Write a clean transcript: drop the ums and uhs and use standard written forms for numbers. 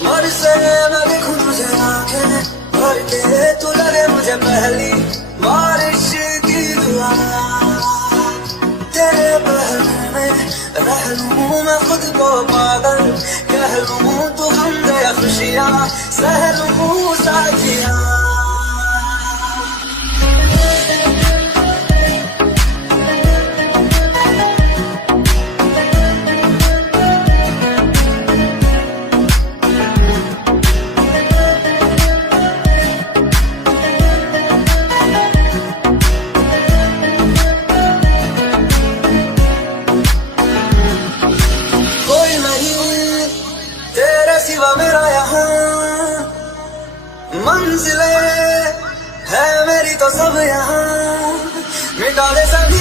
और से मैं देखूं तुझे आंखें भर के, तू लगे मुझे पहली बारिश की दुआ। तेरे पहलू में रह लूं मैं खुद को पागल, कह लूं तू हम दे खुशियाँ सह लूं साथिया। तेरे सिवा मेरा यहाँ मंजिले है मेरी तो सब यहाँ, मिटा दे सभी